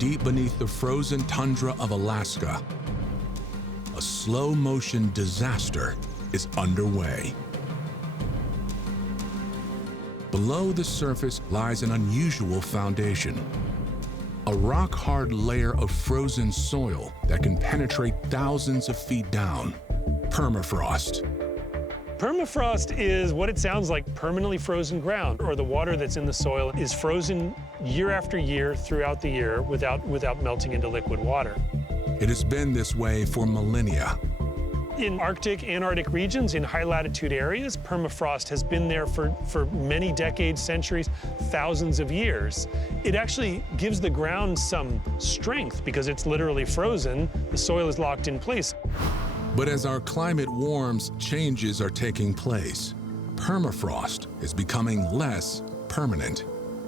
deep beneath the frozen tundra of Alaska, a slow-motion disaster is underway. Below the surface lies an unusual foundation, a rock-hard layer of frozen soil that can penetrate thousands of feet down, permafrost. Permafrost is what it sounds like, permanently frozen ground, or the water that's in the soil is frozen year after year throughout the year without melting into liquid water. It has been this way for millennia. In Arctic, Antarctic regions, in high latitude areas, permafrost has been there for many decades, centuries, thousands of years. It actually gives the ground some strength because it's literally frozen. The soil is locked in place. But as our climate warms, changes are taking place. Permafrost is becoming less permanent.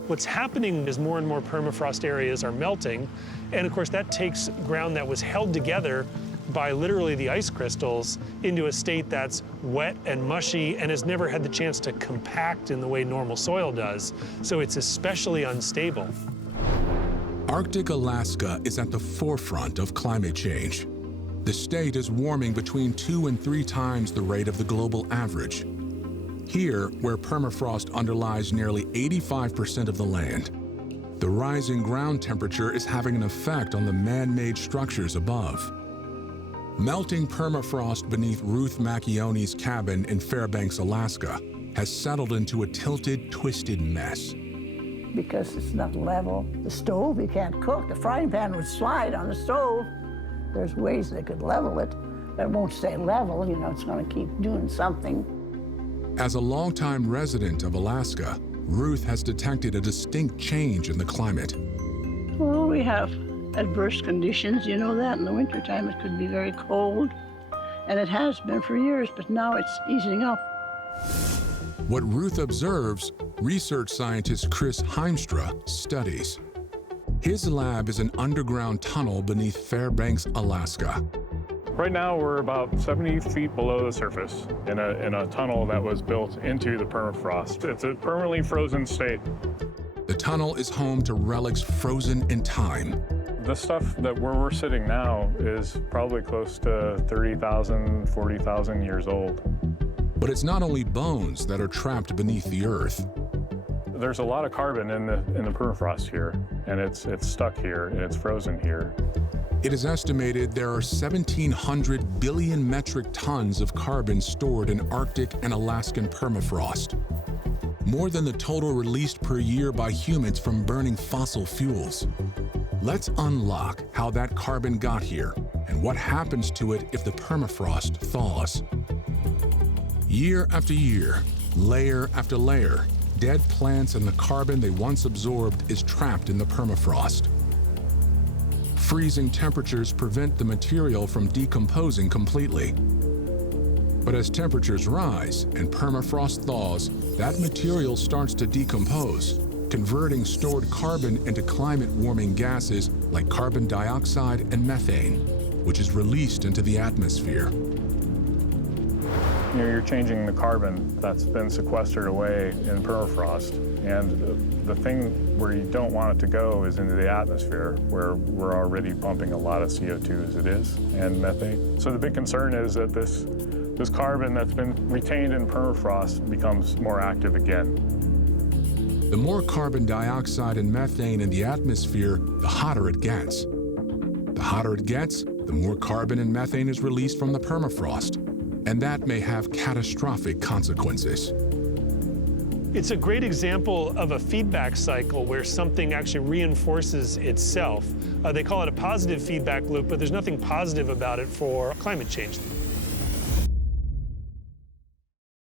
What's happening is more and more permafrost areas are melting, and of course that takes ground that was held together by literally the ice crystals into a state that's wet and mushy and has never had the chance to compact in the way normal soil does, so it's especially unstable. Arctic Alaska is at the forefront of climate change. The state is warming between 2 and 3 times the rate of the global average. Here, where permafrost underlies nearly 85% of the land, the rising ground temperature is having an effect on the man-made structures above. Melting permafrost beneath Ruth Macchioni's cabin in Fairbanks, Alaska, has settled into a tilted, twisted mess. Because it's not level. The stove, you can't cook. The frying pan would slide on the stove. There's ways they could level it, but it won't stay level. You know, it's going to keep doing something. As a longtime resident of Alaska, Ruth has detected a distinct change in the climate. Well, we have adverse conditions, you know that. In the wintertime, it could be very cold, and it has been for years, but now it's easing up. What Ruth observes, research scientist Chris Heimstra studies. His lab is an underground tunnel beneath Fairbanks, Alaska. Right now, we're about 70 feet below the surface in a tunnel that was built into the permafrost. It's a permanently frozen state. The tunnel is home to relics frozen in time. The stuff that where we're sitting now is probably close to 30,000, 40,000 years old. But it's not only bones that are trapped beneath the earth. There's a lot of carbon in the permafrost here, and it's stuck here, and it's frozen here. It is estimated there are 1,700 billion metric tons of carbon stored in Arctic and Alaskan permafrost, more than the total released per year by humans from burning fossil fuels. Let's unlock how that carbon got here and what happens to it if the permafrost thaws. Year after year, layer after layer, dead plants and the carbon they once absorbed is trapped in the permafrost. Freezing temperatures prevent the material from decomposing completely. But as temperatures rise and permafrost thaws, that material starts to decompose, converting stored carbon into climate-warming gases like carbon dioxide and methane, which is released into the atmosphere. You know, you're changing the carbon that's been sequestered away in permafrost, and the thing where you don't want it to go is into the atmosphere, where we're already pumping a lot of CO2 as it is, and methane. So the big concern is that this carbon that's been retained in permafrost becomes more active again. The more carbon dioxide and methane in the atmosphere, the hotter it gets. The hotter it gets, the more carbon and methane is released from the permafrost, and that may have catastrophic consequences. It's a great example of a feedback cycle where something actually reinforces itself. They call it a positive feedback loop, but there's nothing positive about it for climate change.